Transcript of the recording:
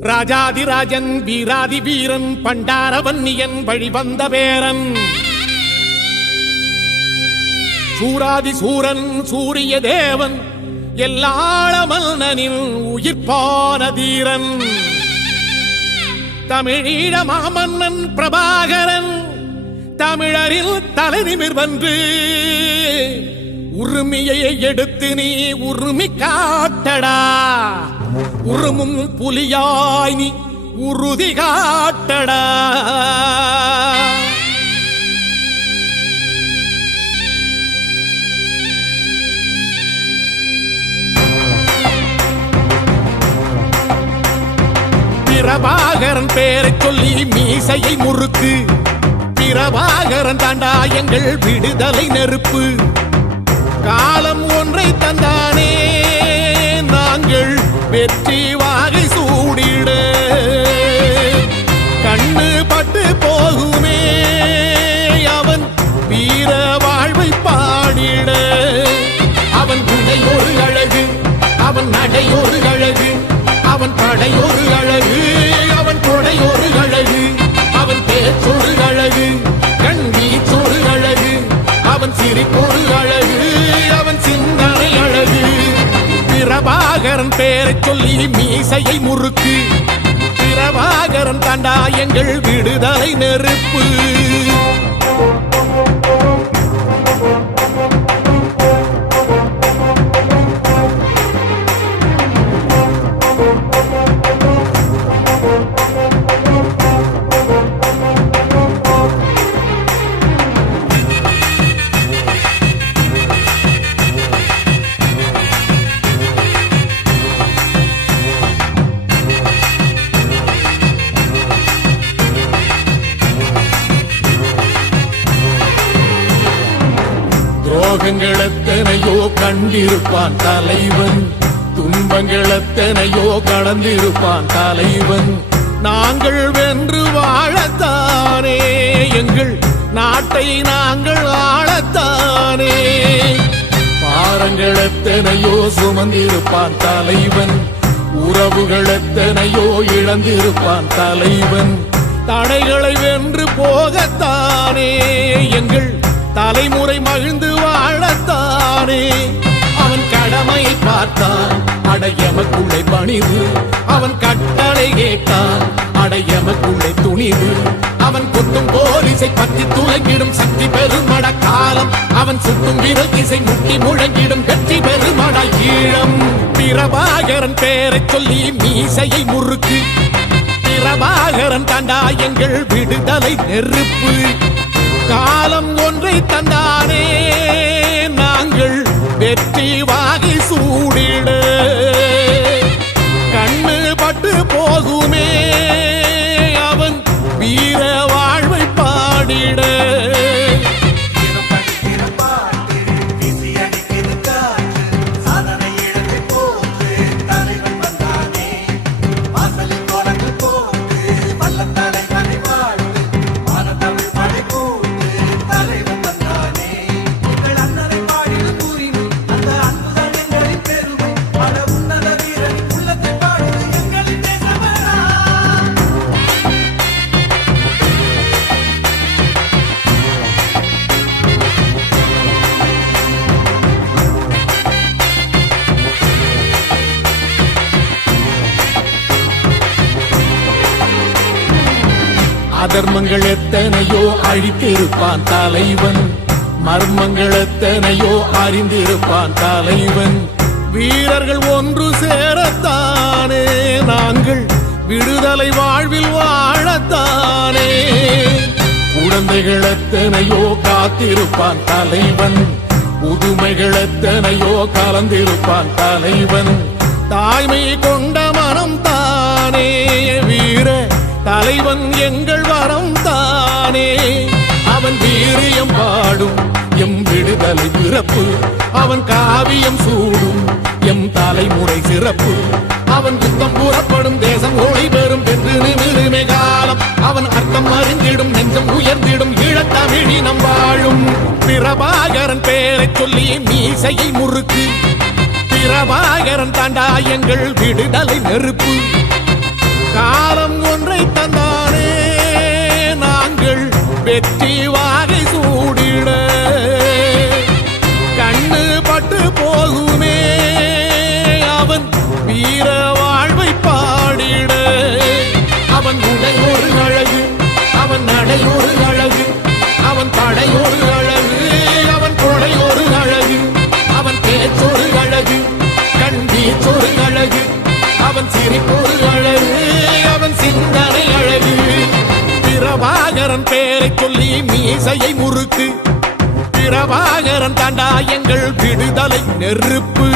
ராஜாதிராஜன் வீராதி வீரன் பண்டாரவன்னியன் வழிவந்த பேரன் சூராதி சூரன் சூரிய தேவன் எல்லாளமன்னனின் உயிர்ப்பான தீரன் தமிழீழ மாமன்னன் பிரபாகரன் தமிழரில் தலைநிமிர் வந்து உரிமையை எடுத்து நீ உரிமை காட்டடா உருமும் புலியாய் நீ உறுதி காட்டடா பிரபாகரன் பேரை சொல்லி மீசையை முறுக்கு பிரபாகரன் தாண்டா எங்கள் விடுதலை நெருப்பு காலம் ஒன்றை தந்தானே நாங்கள் வெற்றி வாகை சூடிட கண்ணு பட்டு போகுமே அவன் வீர வாழ்வை பாடிட அவன் குடை ஒரு அழகு அவன் நடை ஒரு அழகு அவன் படை ஒரு அழகு அவன் கொடை ஒரு அழகு அவன் பேச்சொரு அழகு கண் வீச்சொரு அழகு அவன் சிரிப்பொரு அழகு அவன் சிந்தனை அழகு பிரபாகரன் பேரை சொல்லி மீசையை முறுக்கு பிரபாகரன் தாண்டா எங்கள் விடுதலை நெருப்பு துரோகங்கள் எத்தனையோ கண்டிருப்பான் தலைவன் துன்பங்கள் எத்தனையோ கடந்திருப்பான் தலைவன் நாங்கள் வென்று வாழத்தானே எங்கள் நாட்டை நாங்கள் ஆளத்தானே பாரங்கள் எத்தனையோ சுமந்திருப்பான் தலைவன் உறவுகள் எத்தனையோ இழந்திருப்பான் தலைவன் தடைகளை வென்று போகத்தானே எங்கள் தலைமுறை மகிழ்ந்து வாழத்தானே அவன் கடமையை பார்த்தான் அடையமக்குள்ளே பணிவு அவன் கட்டளை கேட்டான் அடையமக்குள்ளே துணிவு அவன் கொத்தும் போலீசை பற்றி துளைங்கிடும் சக்தி பெருமட காலம் அவன் சுட்டும் விரல் திசை முட்டி முழங்கிடும் வெற்றி பெருமட ஈழம் பிரபாகரன் பேரை சொல்லி மீசையை முறுக்கு பிரபாகரன் தாண்டா எங்கள் விடுதலை நெருப்பு காலம் ஒன்றை தந்தானே நாங்கள் வெற்றி வாகை சூடிட கண்ணு பட்டு போகுமே அவன் வீர வாழ்வை பாடிட அதர்மங்கள் எத்தனையோ அழித்திருப்பான் தலைவன் மர்மங்கள் எத்தனையோ அறிந்திருப்பான் தலைவன் வீரர்கள் ஒன்று சேரத்தானே நாங்கள் விடுதலை வாழ்வில் வாழத்தானே குழந்தைகள் எத்தனையோ காத்திருப்பான் தலைவன் புதுமைகள் எத்தனையோ கலந்திருப்பான் தலைவன் தாய்மை கொண்ட மனம் தானே வீர தலைவன் எங்கள் வரம் தானே அவன் வீரியம் பாடும் எம் விடுதலை பிறப்பு அவன் காவியம் சூடும் எம் தலைமுறை சிறப்பு அவன் யுத்தம் கூறப்படும் தேசம் ஒளி பெறும் என்று நிமிருமே காலம் அவன் அர்த்தம் அறிந்திடும் நெஞ்சம் உயர்ந்திடும் ஈழத்தமிழினம் வாழும் பிரபாகரன் பேரை சொல்லி மீசையை முறுக்கு பிரபாகரன் தாண்டா எங்கள் விடுதலை நெருப்பு காலம் ஒன்றை தந்தானே நாங்கள் வெற்றி வாகை சூடிட கண்ணு பட்டு போகுமே அவன் வீர வாழ்வை பாடிட அவன் உடை ஒரு அழகு அவன் நடை ஒரு அழகு அவன் படை ஒரு அழகு அவன் கொடை ஒரு அழகு அவன் பேச்சொரு அழகு கண் வீச்சொரு அழகு அவன் சிரிப்பொரு அழகு அவன் சிந்தனை அழகு பிரபாகரன் பேரை சொல்லி மீசையை முறுக்கு பிரபாகரன் தாண்டா எங்கள் விடுதலை நெருப்பு